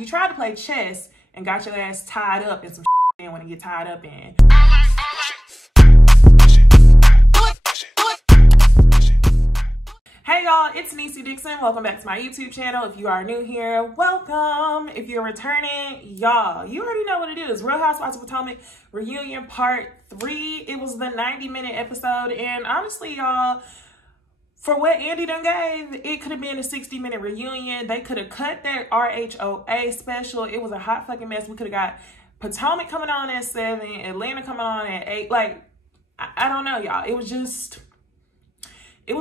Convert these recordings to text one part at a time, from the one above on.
you tried to play chess and got your ass tied up in some you didn't want to get tied up in. Hey y'all, it's NeceyDixon. Welcome back to my YouTube channel. If you are new here, welcome. If you're returning, y'all, you already know what it is. Real Housewives of Potomac reunion part 3. It was the 90-minute episode, and honestly, y'all, for what Andy done gave, it could have been a 60-minute reunion. They could have cut that RHOP special. It was a hot fucking mess. We could have got Potomac coming on at 7, Atlanta coming on at 8. Like, I don't know, y'all. It was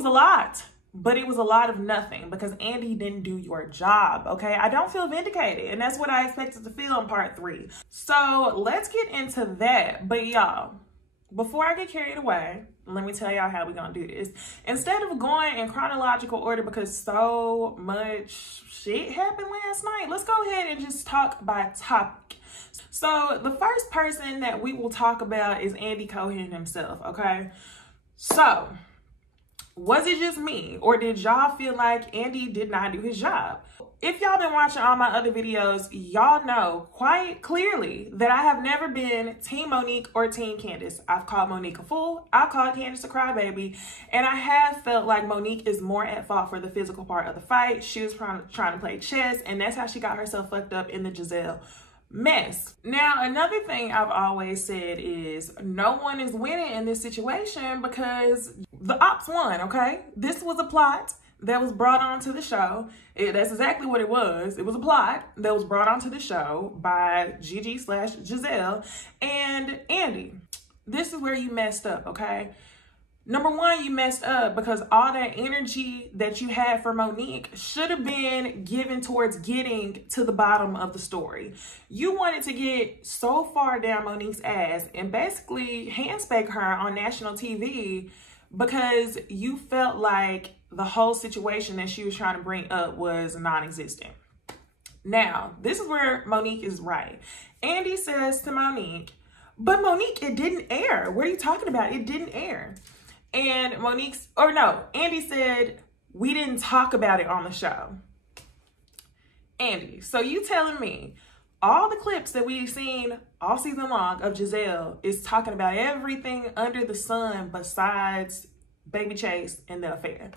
a lot. But it was a lot of nothing because Andy didn't do your job, okay? I don't feel vindicated, and that's what I expected to feel in part 3. So let's get into that. But y'all, before I get carried away, let me tell y'all how we're gonna do this. Instead of going in chronological order because so much shit happened last night, let's go ahead and just talk by topic. So the first person that we will talk about is Andy Cohen himself, okay? So, was it just me, or did y'all feel like Andy did not do his job? If y'all been watching all my other videos, y'all know quite clearly that I have never been Team Monique or Team Candice. I've called Monique a fool, I've called Candice a crybaby, and I have felt like Monique is more at fault for the physical part of the fight. She was trying to play chess, and that's how she got herself fucked up in the Giselle mess. Now, another thing I've always said is no one is winning in this situation because the ops won, okay? This was a plot that was brought onto the show. That's exactly what it was. It was a plot that was brought onto the show by Gigi/Giselle and Andy. This is where you messed up, okay? Number one, you messed up because all that energy that you had for Monique should have been given towards getting to the bottom of the story. You wanted to get so far down Monique's ass and basically handspank her on national TV because you felt like the whole situation that she was trying to bring up was non-existent. Now, this is where Monique is right. Andy says to Monique, but Monique, it didn't air. What are you talking about? It didn't air. And Andy said, we didn't talk about it on the show. Andy, so you telling me all the clips that we've seen all season long of Giselle is talking about everything under the sun besides Baby Chase and the affair?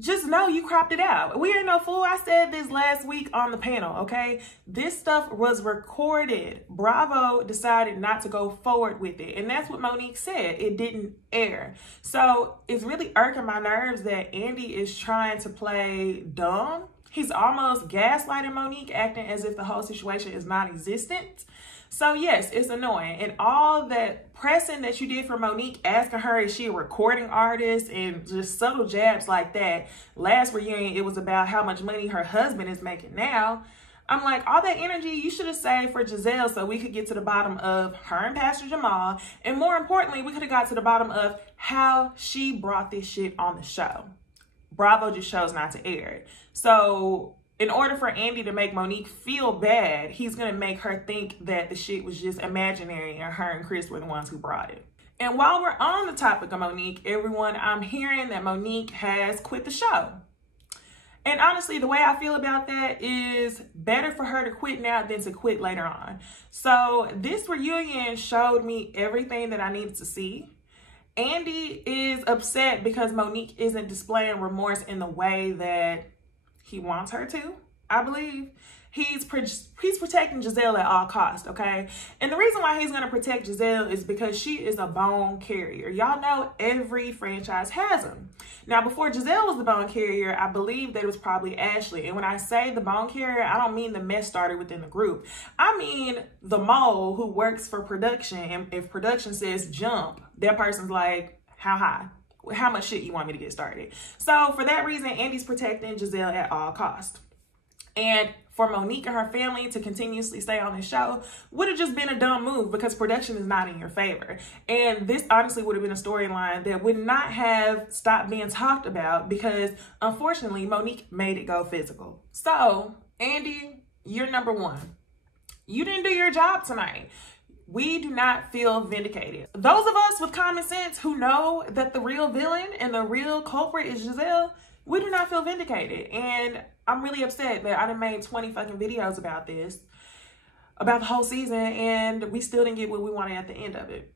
Just know you cropped it out. We ain't no fool. I said this last week on the panel, okay? This stuff was recorded. Bravo decided not to go forward with it. And that's what Monique said. It didn't air. So it's really irking my nerves that Andy is trying to play dumb. He's almost gaslighting Monique, acting as if the whole situation is non-existent. So yes, it's annoying. And all that pressing that you did for Monique, asking her is she a recording artist and just subtle jabs like that. Last reunion, it was about how much money her husband is making now. I'm like, all that energy you should have saved for Giselle so we could get to the bottom of her and Pastor Jamal. And more importantly, we could have got to the bottom of how she brought this shit on the show. Bravo just chose not to air it. So in order for Andy to make Monique feel bad, he's going to make her think that the shit was just imaginary and her and Chris were the ones who brought it. And while we're on the topic of Monique, everyone, I'm hearing that Monique has quit the show. And honestly, the way I feel about that is better for her to quit now than to quit later on. So this reunion showed me everything that I needed to see. Andy is upset because Monique isn't displaying remorse in the way that he wants her to, I believe. He's protecting Giselle at all costs, okay? And the reason why he's going to protect Giselle is because she is a bone carrier. Y'all know every franchise has them. Now, before Giselle was the bone carrier, I believe that it was probably Ashley. And when I say the bone carrier, I don't mean the mess starter within the group. I mean the mole who works for production. And if production says jump, that person's like, how high? How much shit you want me to get started? So for that reason, Andy's protecting Giselle at all costs. And for Monique and her family to continuously stay on the show would have just been a dumb move because production is not in your favor. And this honestly would have been a storyline that would not have stopped being talked about because unfortunately Monique made it go physical. So Andy, you're number one. You didn't do your job tonight. We do not feel vindicated. Those of us with common sense who know that the real villain and the real culprit is Giselle, we do not feel vindicated. And I'm really upset that I done made 20 fucking videos about this, about the whole season, and we still didn't get what we wanted at the end of it.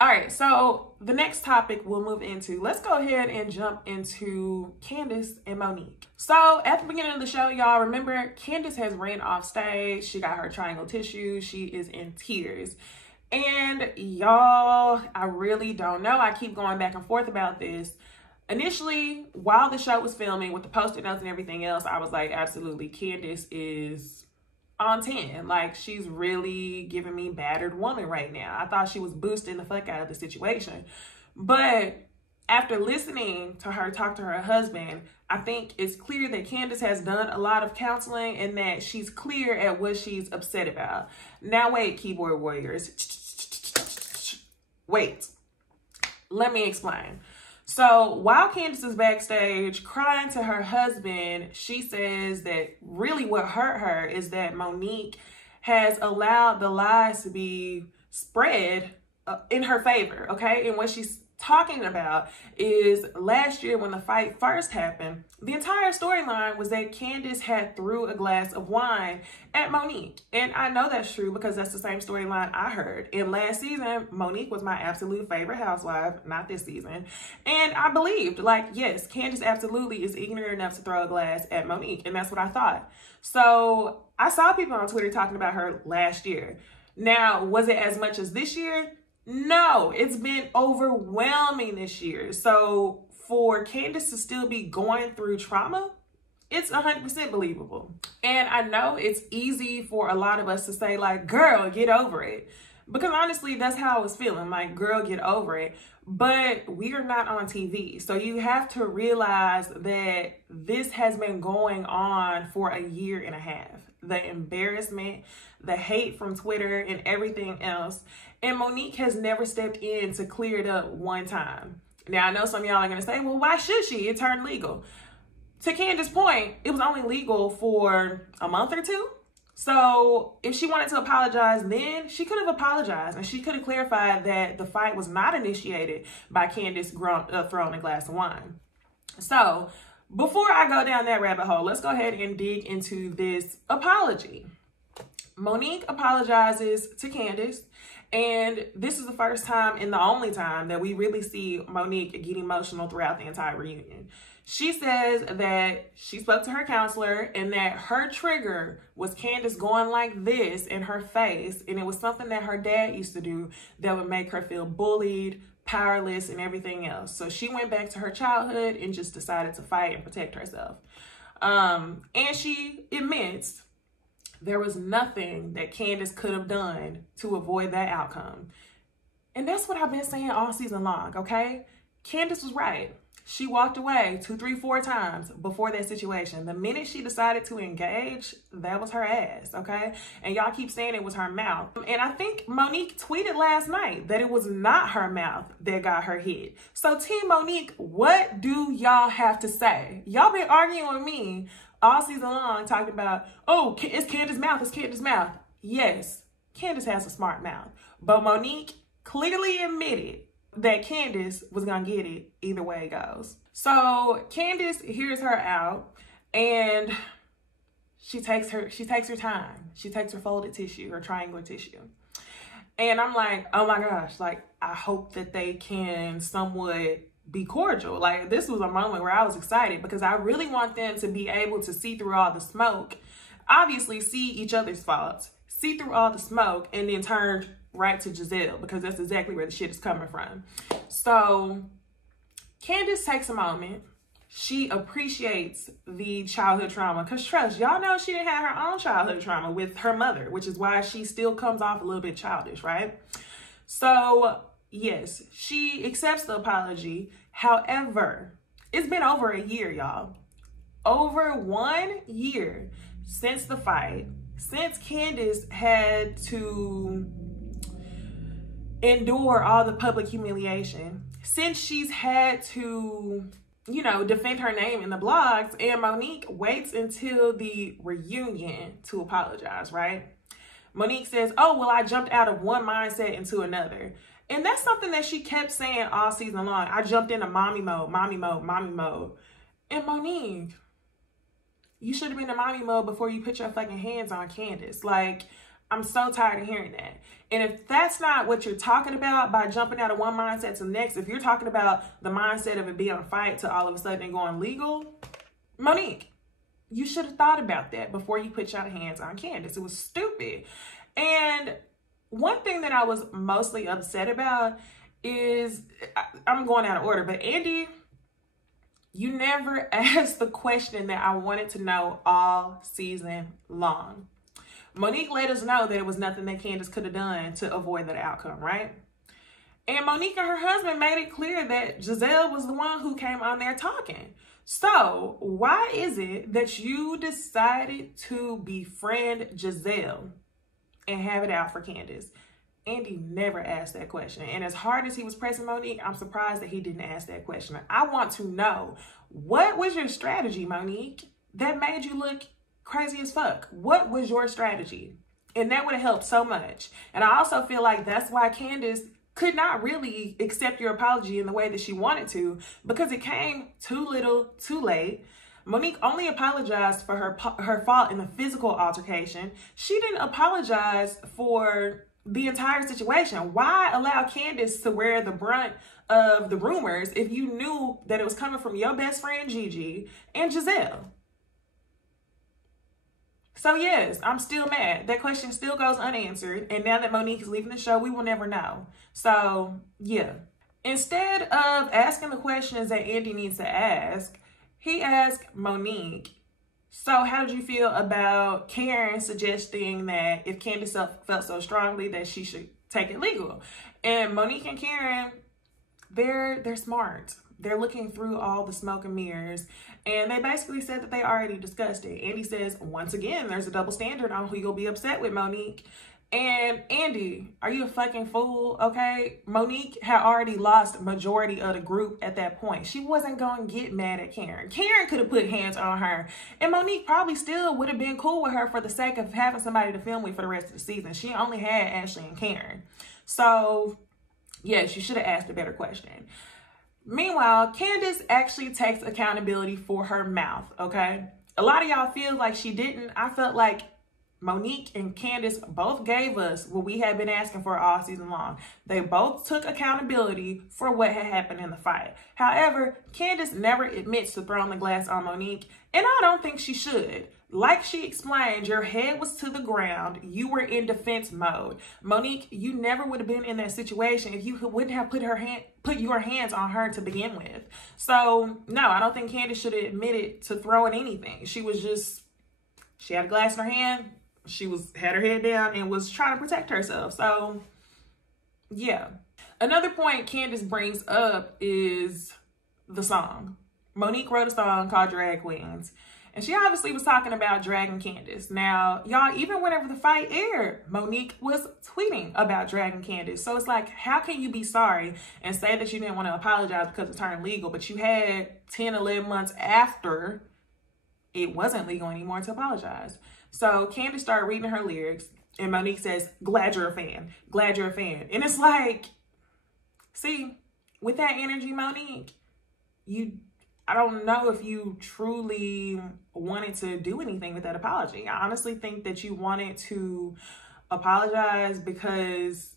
All right, so the next topic we'll move into, let's go ahead and jump into Candice and Monique. So at the beginning of the show, y'all remember Candice has ran off stage. She got her triangle tissue. She is in tears. And y'all, I really don't know. I keep going back and forth about this. Initially, while the show was filming with the post-it notes and everything else, I was like, absolutely, Candice is on 10. Like, she's really giving me battered woman right now. I thought she was boosting the fuck out of the situation. But after listening to her talk to her husband, I think it's clear that Candice has done a lot of counseling and that she's clear at what she's upset about. Now wait, keyboard warriors. Wait. Let me explain. So while Candice is backstage crying to her husband, she says that really what hurt her is that Monique has allowed the lies to be spread in her favor, okay? And what she's talking about is last year when the fight first happened, the entire storyline was that Candice had threw a glass of wine at Monique. And I know that's true because that's the same storyline I heard. And last season, Monique was my absolute favorite housewife, not this season. And I believed, like, yes, Candice absolutely is ignorant enough to throw a glass at Monique. And that's what I thought. So I saw people on Twitter talking about her last year. Now, was it as much as this year? No, it's been overwhelming this year. So for Candice to still be going through trauma, it's 100% believable. And I know it's easy for a lot of us to say, like, girl, get over it. Because honestly, that's how I was feeling, like, girl, get over it. But we are not on TV. So you have to realize that this has been going on for a year and a half. The embarrassment, the hate from Twitter, and everything else. And Monique has never stepped in to clear it up one time. Now, I know some of y'all are going to say, well, why should she? It turned legal. To Candice's point, it was only legal for a month or two. So if she wanted to apologize then, she could have apologized. And she could have clarified that the fight was not initiated by Candice throwing a glass of wine. So before I go down that rabbit hole, let's go ahead and dig into this apology. Monique apologizes to Candice. And this is the first time and the only time that we really see Monique get emotional throughout the entire reunion. She says that she spoke to her counselor and that her trigger was Candice going like this in her face. And it was something that her dad used to do that would make her feel bullied, powerless, and everything else. So she went back to her childhood and just decided to fight and protect herself. And she admits there was nothing that Candice could have done to avoid that outcome. And that's what I've been saying all season long, okay? Candice was right. She walked away 2, 3, 4 times before that situation. The minute she decided to engage, that was her ass, okay? And y'all keep saying it was her mouth. And I think Monique tweeted last night that it was not her mouth that got her hit. So Team Monique, what do y'all have to say? Y'all been arguing with me all season long talking about, oh, it's Candice's mouth, it's Candice's mouth. Yes, Candice has a smart mouth. But Monique clearly admitted that Candice was gonna get it either way it goes. So Candice hears her out and she takes her time. She takes her folded tissue, her triangular tissue. And I'm like, oh my gosh, like, I hope that they can somewhat be cordial. Like, this was a moment where I was excited because I really want them to be able to see through all the smoke, obviously see each other's faults, see through all the smoke, and then turn right to Giselle, because that's exactly where the shit is coming from. So Candice takes a moment. She appreciates the childhood trauma, because trust, y'all know she didn't have her own childhood trauma with her mother, which is why she still comes off a little bit childish, right? So yes, she accepts the apology. However, it's been over a year, y'all. Over 1 year since the fight, since Candice had to endure all the public humiliation, since she's had to, you know, defend her name in the blogs, and Monique waits until the reunion to apologize, right? Monique says, oh, well, I jumped out of one mindset into another. And that's something that she kept saying all season long. I jumped into mommy mode, mommy mode, mommy mode. And Monique, you should have been in mommy mode before you put your fucking hands on Candice. Like, I'm so tired of hearing that. And if that's not what you're talking about by jumping out of one mindset to the next, if you're talking about the mindset of it being a fight to all of a sudden going legal, Monique, you should have thought about that before you put your hands on Candice. It was stupid. And one thing that I was mostly upset about is, I'm going out of order, but Andy, you never asked the question that I wanted to know all season long. Monique let us know that it was nothing that Candice could have done to avoid that outcome, right? And Monique and her husband made it clear that Gizelle was the one who came on there talking. So why is it that you decided to befriend Gizelle and have it out for Candice? Andy never asked that question. And as hard as he was pressing Monique, I'm surprised that he didn't ask that question. I want to know, what was your strategy, Monique, that made you look crazy as fuck? What was your strategy? And that would have helped so much. And I also feel like that's why Candice could not really accept your apology in the way that she wanted to, because it came too little, too late. Monique only apologized for her fault in the physical altercation. She didn't apologize for the entire situation. Why allow Candice to wear the brunt of the rumors if you knew that it was coming from your best friend Gigi and Gizelle? So yes, I'm still mad. That question still goes unanswered. And now that Monique is leaving the show, we will never know. So yeah, instead of asking the questions that Andy needs to ask, he asked Monique, so how did you feel about Karen suggesting that if Candice felt so strongly that she should take it legal? And Monique and Karen, they're smart. They're looking through all the smoke and mirrors. And they basically said that they already discussed it. Andy says, once again, there's a double standard on who you'll be upset with, Monique. And Andy, are you a fucking fool? Okay. Monique had already lost majority of the group at that point. She wasn't going to get mad at Karen. Karen could have put hands on her. And Monique probably still would have been cool with her for the sake of having somebody to film with for the rest of the season. She only had Ashley and Karen. So yes, you should have asked a better question. Meanwhile, Candice actually takes accountability for her mouth, okay? A lot of y'all feel like she didn't. I felt like Monique and Candice both gave us what we had been asking for all season long. They both took accountability for what had happened in the fight. However, Candice never admits to throwing the glass on Monique, and I don't think she should. Like she explained, your head was to the ground. You were in defense mode. Monique, you never would have been in that situation if you wouldn't have put your hands on her to begin with. So, no, I don't think Candice should have admitted to throwing anything. She had a glass in her hand. She had her head down and was trying to protect herself. So, yeah. Another point Candice brings up is the song. Monique wrote a song called Drag Queens. And she obviously was talking about dragging Candice. Now, y'all, even whenever the fight aired, Monique was tweeting about dragging Candice. So it's like, how can you be sorry and say that you didn't want to apologize because it turned legal, but you had 10, 11 months after it wasn't legal anymore to apologize? So Candice started reading her lyrics, and Monique says, glad you're a fan. Glad you're a fan. And it's like, see, with that energy, Monique, I don't know if you truly wanted to do anything with that apology. I honestly think that you wanted to apologize because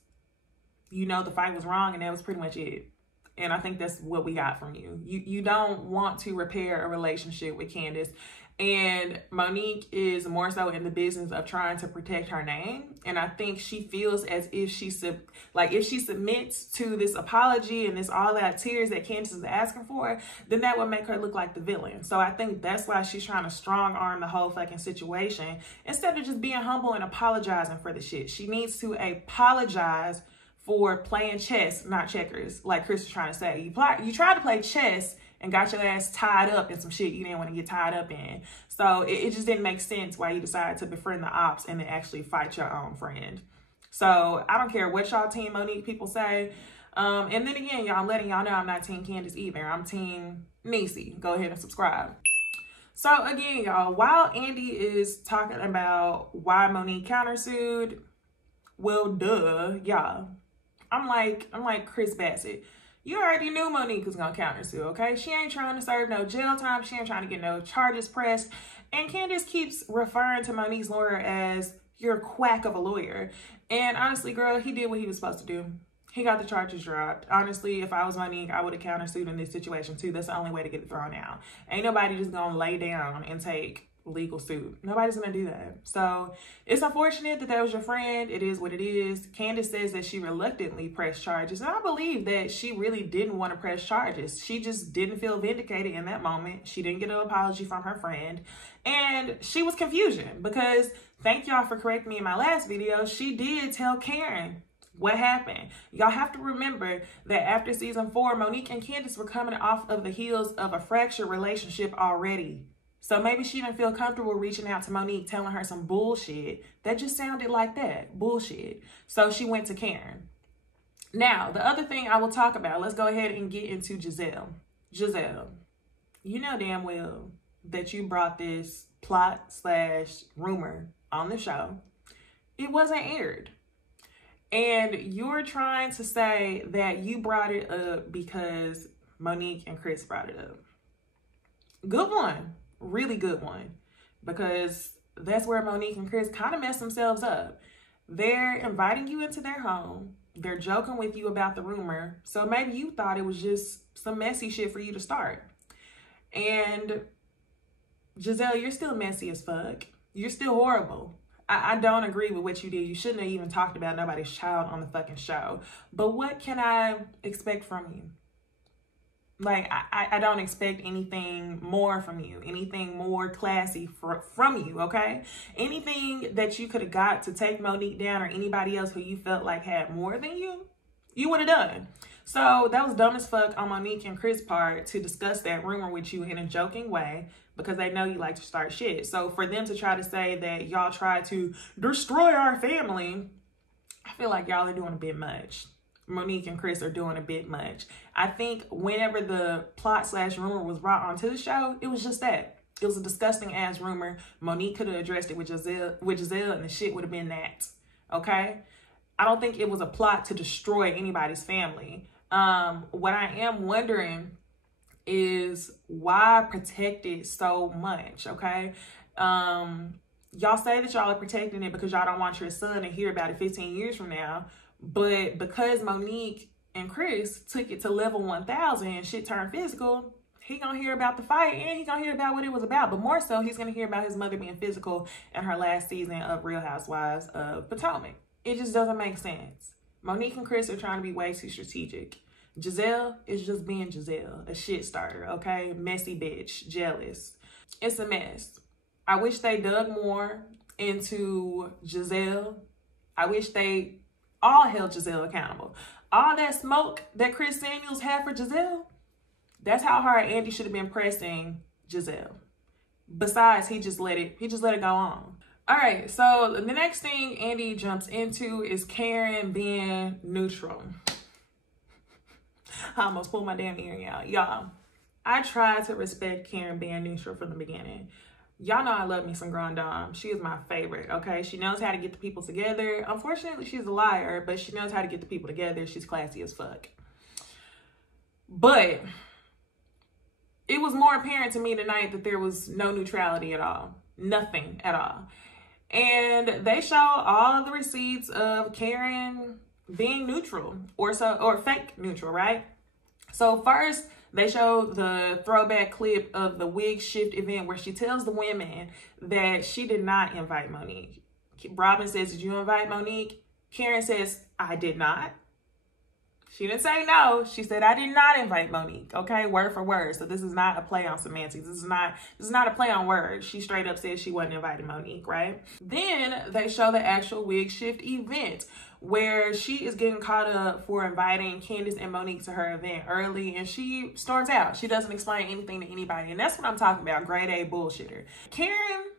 you know the fight was wrong and that was pretty much it. And I think that's what we got from you. You don't want to repair a relationship with Candice. And Monique is more so in the business of trying to protect her name. And I think she feels as if if she submits to this apology and this all that tears that Candice is asking for, then that would make her look like the villain. So I think that's why she's trying to strong arm the whole fucking situation instead of just being humble and apologizing for the shit. She needs to apologize for playing chess, not checkers, like Chris is trying to say. You tried to play chess and got your ass tied up in some shit you didn't want to get tied up in. So it just didn't make sense why you decided to befriend the ops and then actually fight your own friend. So I don't care what y'all Team Monique people say. And then again, y'all, I'm letting y'all know I'm not Team Candice either. I'm Team Necey. Go ahead and subscribe. So again, y'all, while Andy is talking about why Monique countersued, well, duh, y'all. I'm like Chris Bassett. You already knew Monique was gonna countersue, okay? She ain't trying to serve no jail time. She ain't trying to get no charges pressed. And Candice keeps referring to Monique's lawyer as your quack of a lawyer. And honestly, girl, he did what he was supposed to do. He got the charges dropped. Honestly, if I was Monique, I would have countersued in this situation too. That's the only way to get it thrown out. Ain't nobody just gonna lay down and take legal suit. Nobody's gonna do that. So it's unfortunate that was your friend. It is what it is. Candice says that she reluctantly pressed charges, and I believe that she really didn't want to press charges. She just didn't feel vindicated in that moment. She didn't get an apology from her friend, and she was confusion because, thank y'all for correcting me in my last video, she did tell Karen what happened. Y'all have to remember that after season 4, Monique and Candice were coming off of the heels of a fractured relationship already. So maybe she didn't feel comfortable reaching out to Monique, telling her some bullshit that just sounded like that, bullshit. So she went to Karen. Now, the other thing I will talk about, let's go ahead and get into Gizelle. Gizelle, you know damn well that you brought this plot/rumor on the show. It wasn't aired. And you're trying to say that you brought it up because Monique and Chris brought it up. Good one. Really good one, because that's where Monique and Chris kind of mess themselves up. They're inviting you into their home. They're joking with you about the rumor. So maybe you thought it was just some messy shit for you to start. And Gizelle, you're still messy as fuck. You're still horrible. I don't agree with what you did. You shouldn't have even talked about nobody's child on the fucking show. But what can I expect from you? Like, I don't expect anything more from you, anything more classy from you, okay? Anything that you could have got to take Monique down or anybody else who you felt like had more than you would have done. So that was dumb as fuck on Monique and Chris' part to discuss that rumor with you in a joking way because they know you like to start shit. So for them to try to say that y'all tried to destroy our family, I feel like y'all are doing a bit much. Monique and Chris are doing a bit much. I think whenever the plot/rumor was brought onto the show, it was just that. It was a disgusting ass rumor. Monique could have addressed it with Gizelle and the shit would have been that. Okay? I don't think it was a plot to destroy anybody's family. What I am wondering is why protect it so much, okay? Y'all say that y'all are protecting it because y'all don't want your son to hear about it 15 years from now. But because Monique and Chris took it to level 1000 and shit turned physical, he gonna hear about the fight and he gonna hear about what it was about. But more so, he's gonna hear about his mother being physical in her last season of Real Housewives of Potomac. It just doesn't make sense. Monique and Chris are trying to be way too strategic. Gizelle is just being Gizelle, a shit starter, okay? Messy bitch, jealous. It's a mess. I wish they dug more into Gizelle. I wish they all held Gizelle accountable. All that smoke that Chris Samuels had for Gizelle, that's how hard Andy should have been pressing Gizelle. Besides, he just let it go on. All right, so the next thing Andy jumps into is Karen being neutral. I almost pulled my damn earring out. Y'all, I tried to respect Karen being neutral from the beginning. Y'all know I love me some Grand Dame. She is my favorite, okay? She knows how to get the people together. Unfortunately, she's a liar, but she knows how to get the people together. She's classy as fuck. But it was more apparent to me tonight that there was no neutrality at all. Nothing at all. And they show all of the receipts of Karen being neutral or fake neutral, right? So first, they show the throwback clip of the wig shift event where she tells the women that she did not invite Monique. Robin says, "Did you invite Monique?" Karen says, "I did not." She didn't say no. She said, "I did not invite Monique." Okay, word for word. So this is not a play on semantics. This is not a play on words. She straight up said she wasn't inviting Monique, right? Then they show the actual wig shift event where she is getting caught up for inviting Candice and Monique to her event early, and she storms out. She doesn't explain anything to anybody, and that's what I'm talking about. Grade A bullshitter. Karen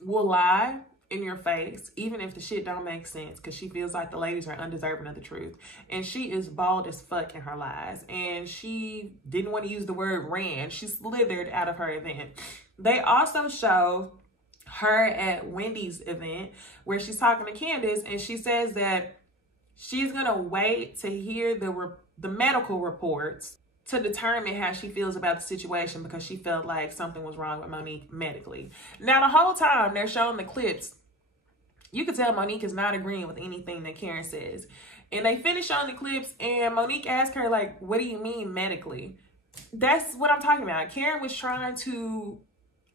will lie in your face, even if the shit don't make sense, because she feels like the ladies are undeserving of the truth. And she is bald as fuck in her lies. And she didn't want to use the word ran. She slithered out of her event. They also show her at Wendy's event where she's talking to Candice, and she says that she's gonna wait to hear the medical reports to determine how she feels about the situation, because she felt like something was wrong with Monique medically. Now, the whole time they're showing the clips, you can tell Monique is not agreeing with anything that Karen says. And they finish on the clips and Monique asked her, like, what do you mean medically? That's what I'm talking about. Karen was trying to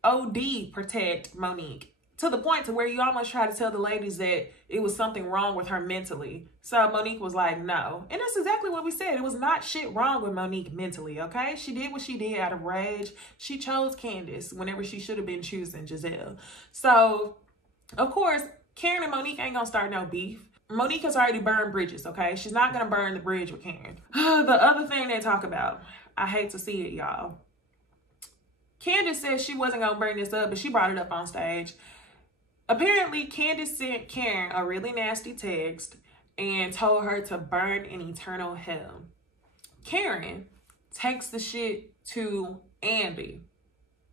OD protect Monique to the point to where you almost try to tell the ladies that it was something wrong with her mentally. So Monique was like, no. And that's exactly what we said. It was not shit wrong with Monique mentally, okay? She did what she did out of rage. She chose Candice whenever she should have been choosing Giselle. So, of course, Karen and Monique ain't gonna start no beef. Monique has already burned bridges, okay? She's not gonna burn the bridge with Karen. The other thing they talk about, I hate to see it, y'all. Candice said she wasn't gonna bring this up, but she brought it up on stage. Apparently, Candice sent Karen a really nasty text and told her to burn in eternal hell. Karen takes the shit to Andy,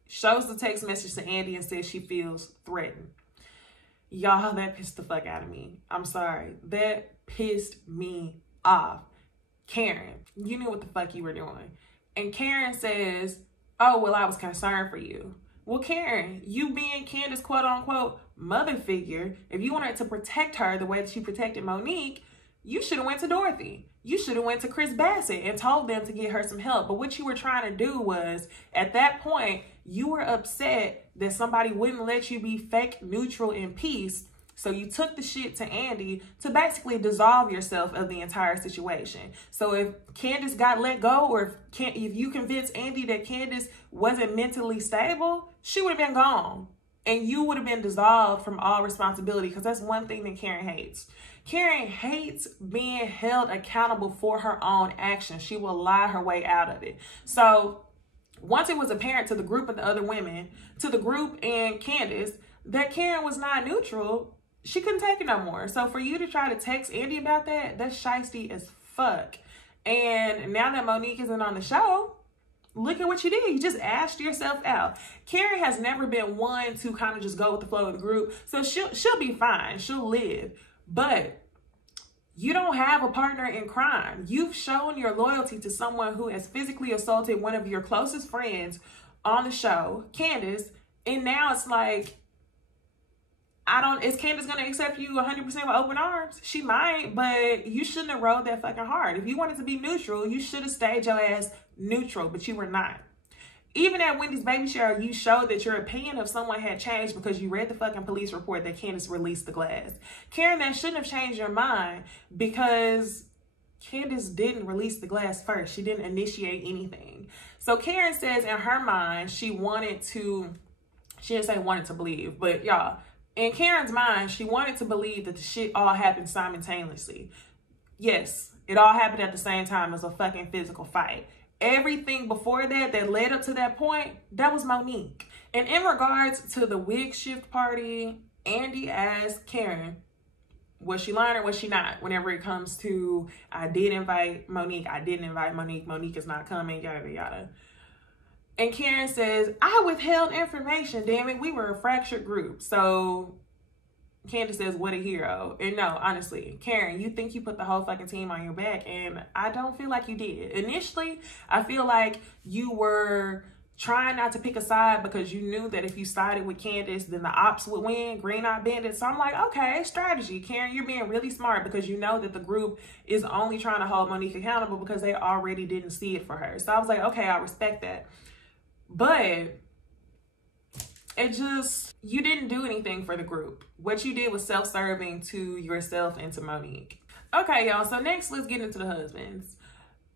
shows the text message to Andy and says she feels threatened. Y'all, that pissed the fuck out of me. I'm sorry. That pissed me off. Karen, you knew what the fuck you were doing. And Karen says, oh, well, I was concerned for you. Well, Karen, you being Candice's quote unquote mother figure, if you wanted to protect her the way that you protected Monique, you should have went to Dorothy. You should have went to Chris Bassett and told them to get her some help. But what you were trying to do was, at that point, you were upset that somebody wouldn't let you be fake neutral in peace. So you took the shit to Andy to basically dissolve yourself of the entire situation. So if Candice got let go, or if you convinced Andy that Candice wasn't mentally stable, she would have been gone. And you would have been dissolved from all responsibility, because that's one thing that Karen hates. Karen hates being held accountable for her own actions. She will lie her way out of it. So once it was apparent to the group of the other women, to the group and Candice, that Karen was not neutral, she couldn't take it no more. So for you to try to text Andy about that, that's shiesty as fuck. And now that Monique isn't on the show, look at what you did. You just asked yourself out. Karen has never been one to kind of just go with the flow of the group. So she'll be fine. She'll live. But you don't have a partner in crime. You've shown your loyalty to someone who has physically assaulted one of your closest friends on the show, Candice. And now it's like, is Candice going to accept you 100% with open arms? She might, but you shouldn't have rode that fucking hard. If you wanted to be neutral, you should have stayed your ass neutral, but you were not. Even at Wendy's baby shower, you showed that your opinion of someone had changed because you read the fucking police report that Candice released the glass. Karen, that shouldn't have changed your mind, because Candice didn't release the glass first. She didn't initiate anything. So Karen says in her mind, she didn't say wanted to believe, but y'all, in Karen's mind, she wanted to believe that the shit all happened simultaneously. Yes, it all happened at the same time as a fucking physical fight. Everything before that led up to that point, that was Monique. And in regards to the wig shift party, Andy asked Karen, was she lying or was she not? Whenever it comes to, I did invite Monique, I didn't invite Monique, Monique is not coming, yada, yada. And Karen says, I withheld information, damn it, we were a fractured group. So Candice says, what a hero. And no, honestly, Karen, you think you put the whole fucking team on your back, and I don't feel like you did. Initially, I feel like you were trying not to pick a side because you knew that if you sided with Candice, then the ops would win, Green Eye Bandit. So I'm like, okay, strategy. Karen, you're being really smart because you know that the group is only trying to hold Monique accountable because they already didn't see it for her. So I was like, okay, I respect that. But you didn't do anything for the group. What you did was self-serving to yourself and to Monique. Okay, y'all, so next let's get into the husbands.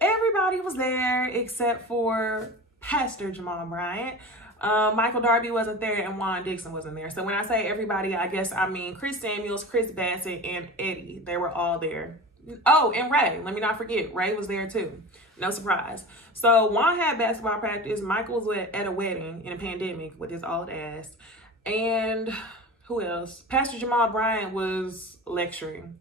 Everybody was there except for Pastor Jamal Bryant. Michael Darby wasn't there and Juan Dixon wasn't there. So when I say everybody, I guess I mean Chris Samuels, Chris Bassett, and Eddie. They were all there. Oh, and Ray. Let me not forget. Ray was there too. No surprise. So Juan had basketball practice. Michael was at a wedding in a pandemic with his old ass. And who else? Pastor Jamal Bryant was lecturing.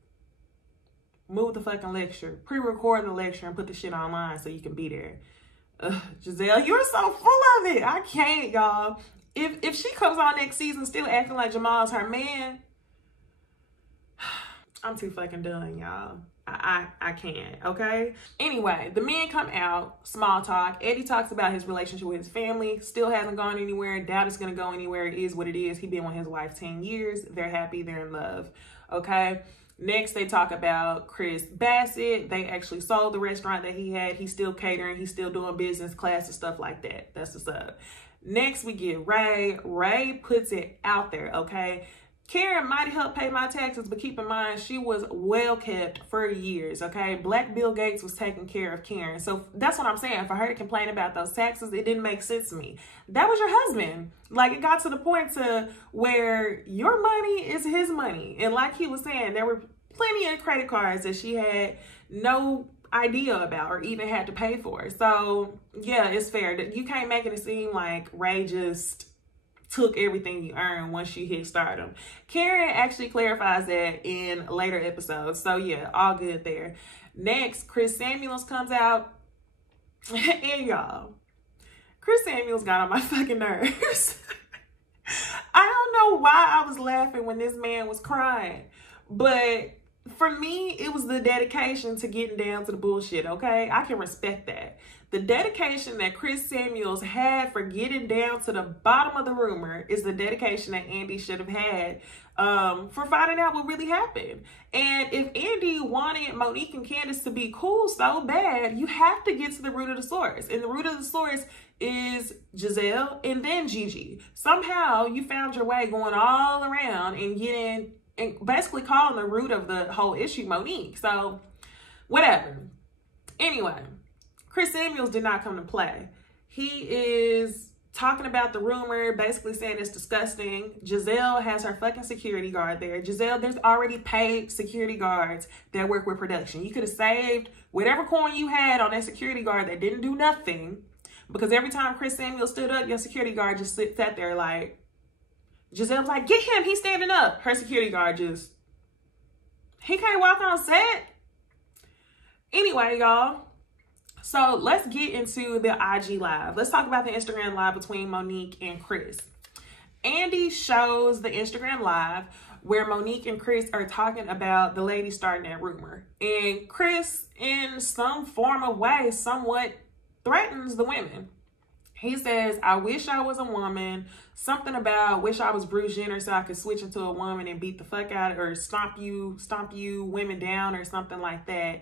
Move the fucking lecture. Pre-record the lecture and put the shit online so you can be there. Giselle, you're so full of it. I can't, y'all. If she comes on next season still acting like Jamal's her man, I'm too fucking done, y'all. I can't, okay? Anyway, the men come out, small talk. Eddie talks about his relationship with his family, still hasn't gone anywhere, doubt it's gonna go anywhere, it is what it is. He been with his wife 10 years, they're happy, they're in love, okay? Next, they talk about Chris Bassett. They actually sold the restaurant that he had. He's still catering, he's still doing business class and stuff like that. That's what's up. Next, we get Ray. Ray puts it out there, okay? Karen might help pay my taxes, but keep in mind, she was well kept for years, okay? Black Bill Gates was taking care of Karen. So that's what I'm saying. For her to complain about those taxes, it didn't make sense to me. That was your husband. Like, it got to the point to where your money is his money. And like he was saying, there were plenty of credit cards that she had no idea about or even had to pay for. So yeah, it's fair. You can't make it seem like Ray just took everything you earned once you hit stardom. Karen actually clarifies that in later episodes. So yeah, all good there. Next, Chris Samuels comes out. And y'all, Chris Samuels got on my fucking nerves. I don't know why I was laughing when this man was crying, but for me, it was the dedication to getting down to the bullshit, okay? I can respect that. The dedication that Chris Samuels had for getting down to the bottom of the rumor is the dedication that Andy should have had for finding out what really happened. And if Andy wanted Monique and Candice to be cool so bad, you have to get to the root of the source. And the root of the source is Giselle and then Gigi. Somehow you found your way going all around and getting and basically calling the root of the whole issue Monique. So whatever. Anyway, Chris Samuels did not come to play. He is talking about the rumor, basically saying it's disgusting. Giselle has her fucking security guard there. Giselle, there's already paid security guards that work with production. You could have saved whatever coin you had on that security guard that didn't do nothing, because every time Chris Samuels stood up, your security guard just sat there like, Giselle's like, get him, he's standing up. Her security guard just, he can't walk on set. Anyway, y'all, so let's get into the IG Live. Let's talk about the Instagram Live between Monique and Chris. Andy shows the Instagram Live where Monique and Chris are talking about the lady starting that rumor. And Chris, in some form of way, somewhat threatens the women. He says, I wish I was a woman. Something about wish I was Bruce Jenner so I could switch into a woman and beat the fuck out or stomp you women down or something like that.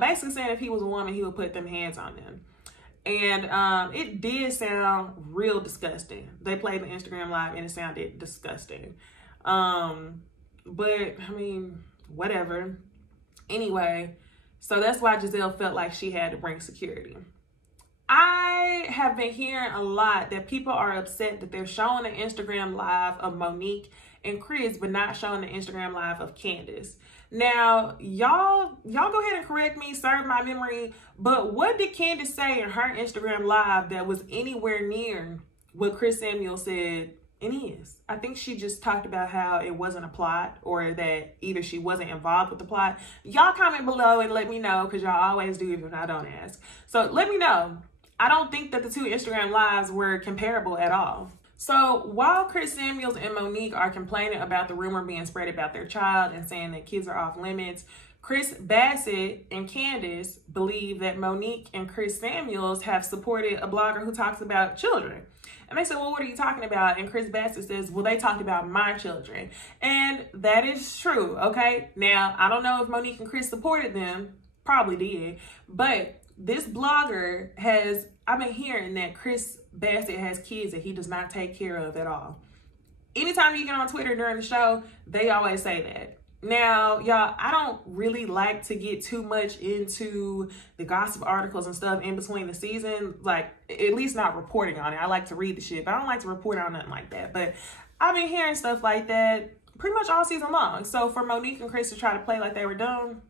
Basically saying if he was a woman, he would put them hands on them. And it did sound real disgusting. They played the Instagram Live and it sounded disgusting. But I mean, whatever. Anyway, so that's why Giselle felt like she had to bring security. I have been hearing a lot that people are upset that they're showing the Instagram Live of Monique and Chris, but not showing the Instagram Live of Candice. Now, y'all go ahead and correct me, serve my memory, but what did Candice say in her Instagram Live that was anywhere near what Chris Samuel said in his? I think she just talked about how it wasn't a plot, or that either she wasn't involved with the plot. Y'all comment below and let me know, because y'all always do even I don't ask. So let me know. I don't think that the two Instagram Lives were comparable at all. So while Chris Samuels and Monique are complaining about the rumor being spread about their child and saying that kids are off limits, Chris Bassett and Candice believe that Monique and Chris Samuels have supported a blogger who talks about children. And they said, well, what are you talking about? And Chris Bassett says, well, they talked about my children. And that is true, okay? Now, I don't know if Monique and Chris supported them. Probably did. But this blogger has, I've been hearing that Chris Bassett has kids that he does not take care of at all. Anytime you get on Twitter during the show, they always say that. Now, y'all, I don't really like to get too much into the gossip articles and stuff in between the season, like at least not reporting on it. I like to read the shit, but I don't like to report on nothing like that. But I've been hearing stuff like that pretty much all season long. So for Monique and Chris to try to play like they were dumb,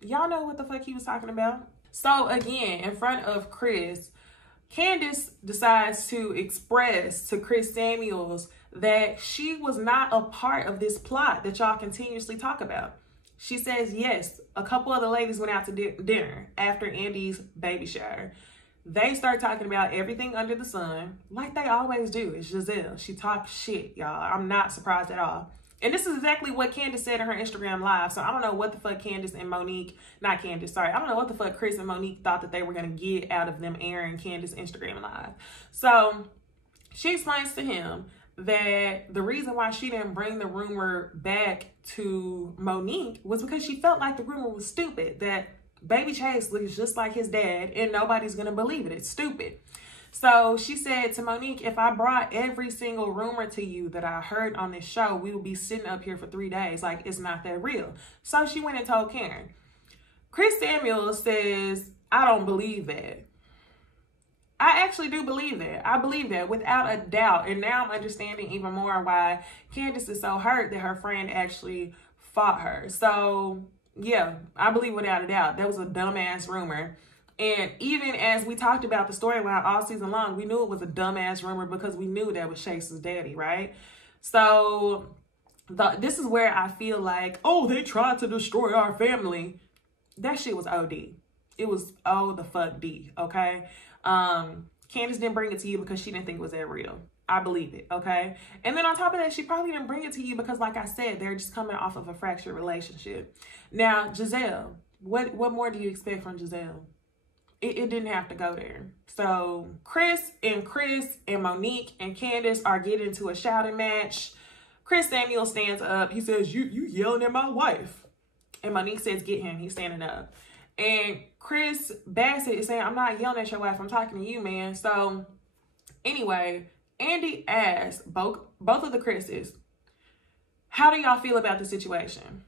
y'all know what the fuck he was talking about. So again, in front of Chris, Candice decides to express to Chris Samuels that she was not a part of this plot that y'all continuously talk about. She says, yes, a couple of the ladies went out to dinner after Andy's baby shower. They start talking about everything under the sun, like they always do. It's Giselle. She talks shit, y'all. I'm not surprised at all. And this is exactly what Candice said in her Instagram live. So I don't know what the fuck Candice and Monique, not Candice, sorry. I don't know what the fuck Chris and Monique thought that they were going to get out of them airing Candice Instagram live. So she explains to him that the reason why she didn't bring the rumor back to Monique was because she felt like the rumor was stupid, that Baby Chase looks just like his dad and nobody's going to believe it. It's stupid. So she said to Monique, if I brought every single rumor to you that I heard on this show, we would be sitting up here for 3 days. Like, it's not that real. So she went and told Karen. Chris Samuels says, I don't believe that. I actually do believe that. I believe that without a doubt. And now I'm understanding even more why Candice is so hurt that her friend actually fought her. So yeah, I believe without a doubt. That was a dumbass rumor. And even as we talked about the storyline all season long, we knew it was a dumbass rumor because we knew that was Chase's daddy, right? So this is where I feel like, oh, they tried to destroy our family. That shit was OD. It was O the fuck D, okay? Candice didn't bring it to you because she didn't think it was that real. I believe it, okay? And then on top of that, she probably didn't bring it to you because, like I said, they're just coming off of a fractured relationship. Now, Giselle, what more do you expect from Giselle? It didn't have to go there. So Chris and Monique and Candice are getting into a shouting match. Chris Samuel stands up. He says, you yelling at my wife. And Monique says, get him. He's standing up. And Chris Bassett is saying, I'm not yelling at your wife. I'm talking to you, man. So anyway, Andy asked both of the Chris's, how do y'all feel about the situation?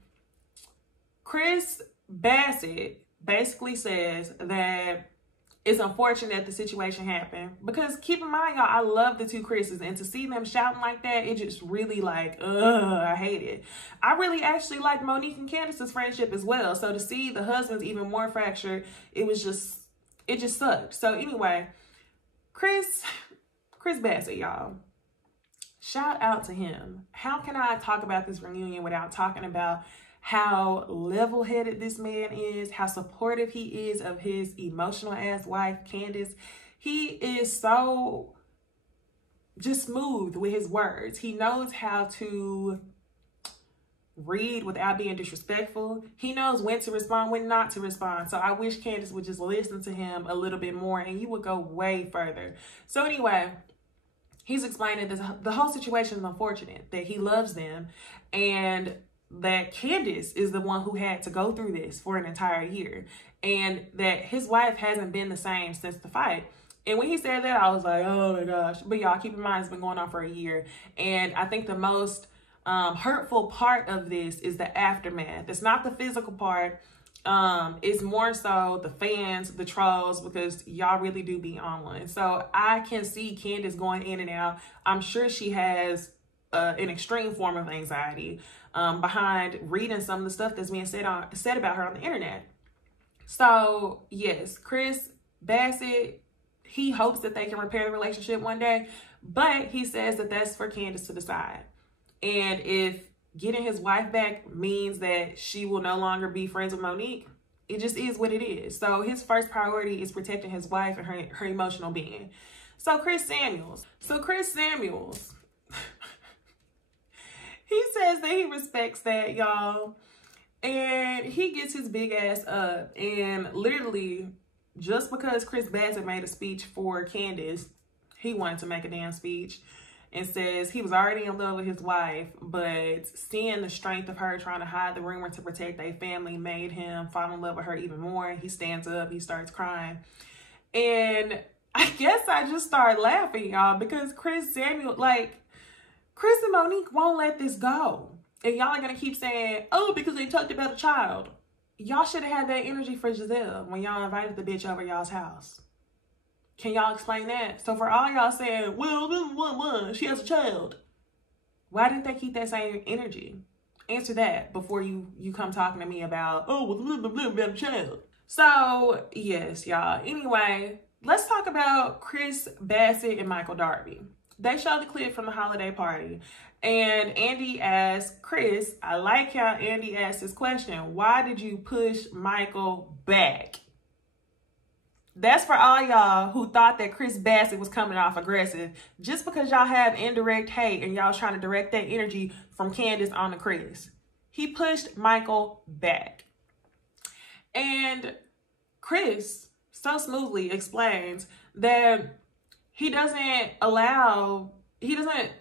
Chris Bassett basically says that it's unfortunate the situation happened because keep in mind, y'all, I love the two Chris's, and to see them shouting like that, it just really like, I hate it. I really actually like Monique and Candice's friendship as well. So to see the husbands even more fractured, it just sucked. So anyway, Chris Bassett, y'all, shout out to him. How can I talk about this reunion without talking about how level-headed this man is, how supportive he is of his emotional ass wife, Candice. He is so just smooth with his words. He knows how to read without being disrespectful. He knows when to respond, when not to respond. So I wish Candice would just listen to him a little bit more and you would go way further. So anyway, he's explaining this, the whole situation is unfortunate, that he loves them and that Candice is the one who had to go through this for an entire year and that his wife hasn't been the same since the fight. And when he said that, I was like, oh my gosh. But y'all, keep in mind, it's been going on for a year. And I think the most hurtful part of this is the aftermath. It's not the physical part. It's more so the fans, the trolls, because y'all really do be on one. So I can see Candice going in and out. I'm sure she has an extreme form of anxiety behind reading some of the stuff that's being said about her on the internet. So yes, Chris Bassett, he hopes that they can repair the relationship one day, but he says that that's for Candice to decide. And if getting his wife back means that she will no longer be friends with Monique, it just is what it is. So his first priority is protecting his wife and her emotional being. So Chris Samuels, he says that he respects that, y'all. And he gets his big ass up. And literally, just because Chris Bassett made a speech for Candice, he wanted to make a damn speech. And says he was already in love with his wife, but seeing the strength of her trying to hide the rumor to protect their family made him fall in love with her even more. He stands up, he starts crying. And I guess I just started laughing, y'all, because Chris Samuel, like, Chris and Monique won't let this go. And y'all are going to keep saying, oh, because they talked about a child. Y'all should have had that energy for Giselle when y'all invited the bitch over y'all's house. Can y'all explain that? So for all y'all saying, well, she has a child. Why didn't they keep that same energy? Answer that before you come talking to me about, oh, well, about a child. So, yes, y'all. Anyway, let's talk about Chris Bassett and Michael Darby. They showed the clip from the holiday party. And Andy asked Chris, I like how Andy asked this question, why did you push Michael back? That's for all y'all who thought that Chris Bassett was coming off aggressive. Just because y'all have indirect hate and y'all trying to direct that energy from Candice on to Chris. He pushed Michael back. And Chris so smoothly explains that he doesn't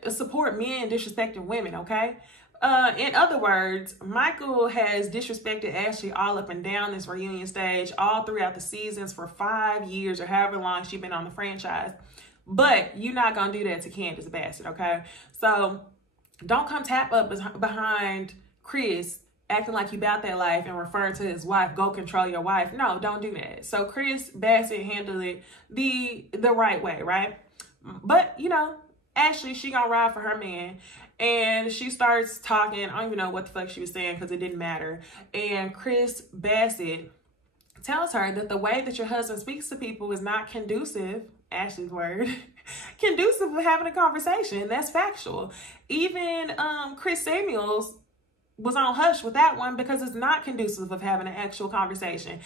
support men disrespecting women, okay? In other words, Michael has disrespected Ashley all up and down this reunion stage, all throughout the seasons for 5 years or however long she's been on the franchise. But you're not going to do that to Candice Bassett, okay? So don't come tap up behind Chris acting like you about that life and referring to his wife, go control your wife. No, don't do that. So Chris Bassett handled it the right way, right? But, you know, Ashley, she gonna ride for her man. And she starts talking. I don't even know what the fuck she was saying because it didn't matter. And Chris Bassett tells her that the way that your husband speaks to people is not conducive, Ashley's word, conducive of having a conversation. That's factual. Even Chris Samuels was on hush with that one because it's not conducive of having an actual conversation.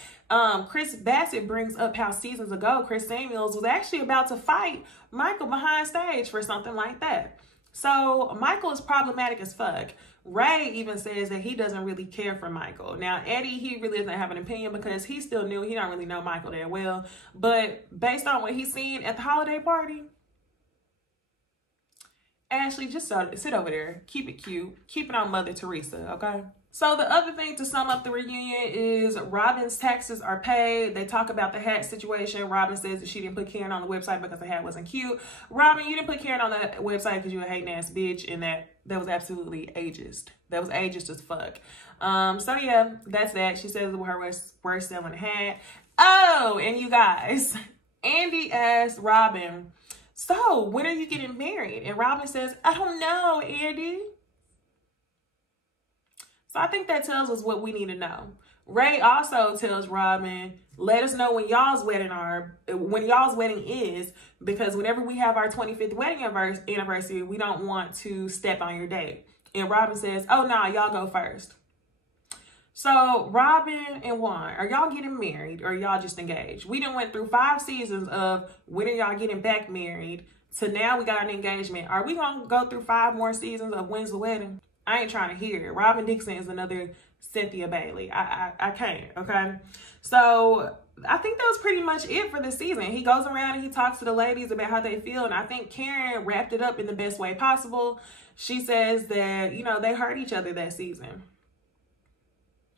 Chris Bassett brings up how seasons ago, Chris Samuels was actually about to fight Michael behind stage for something like that. So Michael is problematic as fuck. Ray even says that he doesn't really care for Michael. Now, Eddie, he really doesn't have an opinion because he's still new. He don't really know Michael that well. But based on what he's seen at the holiday party, Ashley, just sit over there. Keep it cute. Keep it on Mother Teresa, okay? So the other thing to sum up the reunion is Robin's taxes are paid. They talk about the hat situation. Robin says that she didn't put Karen on the website because the hat wasn't cute. Robin, you didn't put Karen on the website because you're a hating ass bitch, and that was absolutely ageist. That was ageist as fuck. So yeah, that's that. She says her worst selling hat. Oh, and you guys, Andy asked Robin, so when are you getting married? And Robin says, I don't know, Andy. So I think that tells us what we need to know. Ray also tells Robin, let us know when y'all's wedding is, because whenever we have our 25th wedding anniversary, we don't want to step on your date. And Robin says, oh, no, y'all go first. So Robin and Juan, are y'all getting married or y'all just engaged? We done went through 5 seasons of when are y'all getting back married to now we got an engagement. Are we going to go through 5 more seasons of when's the wedding? I ain't trying to hear it. Robin Dixon is another Cynthia Bailey. I can't, okay? So I think that was pretty much it for this season. He goes around and he talks to the ladies about how they feel. And I think Karen wrapped it up in the best way possible. She says that, you know, they hurt each other that season.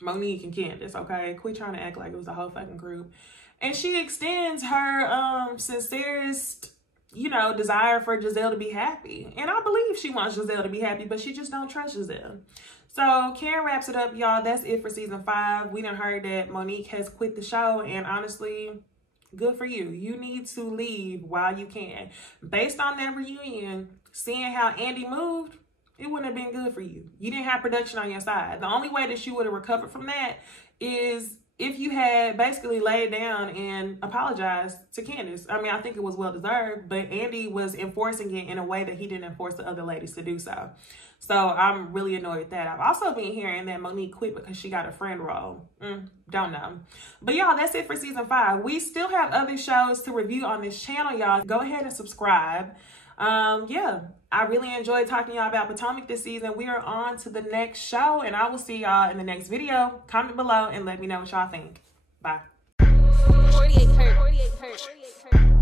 Monique and Candice, okay? Quit trying to act like it was the whole fucking group. And she extends her sincerest, you know, desire for Giselle to be happy. And I believe she wants Giselle to be happy, but she just don't trust Giselle. So Karen wraps it up, y'all. That's it for season 5. We done heard that Monique has quit the show, and honestly, good for you. You need to leave while you can. Based on that reunion, seeing how Andy moved, it wouldn't have been good for you. You didn't have production on your side. The only way that you would have recovered from that is if you had basically laid down and apologized to Candice. I mean, I think it was well-deserved, but Andy was enforcing it in a way that he didn't enforce the other ladies to do so. So I'm really annoyed at that. I've also been hearing that Monique quit because she got a friend role. Don't know. But y'all, that's it for season 5. We still have other shows to review on this channel, y'all. Go ahead and subscribe. Yeah, I really enjoyed talking to y'all about Potomac this season. We are on to the next show, and I will see y'all in the next video. Comment below and let me know what y'all think. Bye. 48 hurt.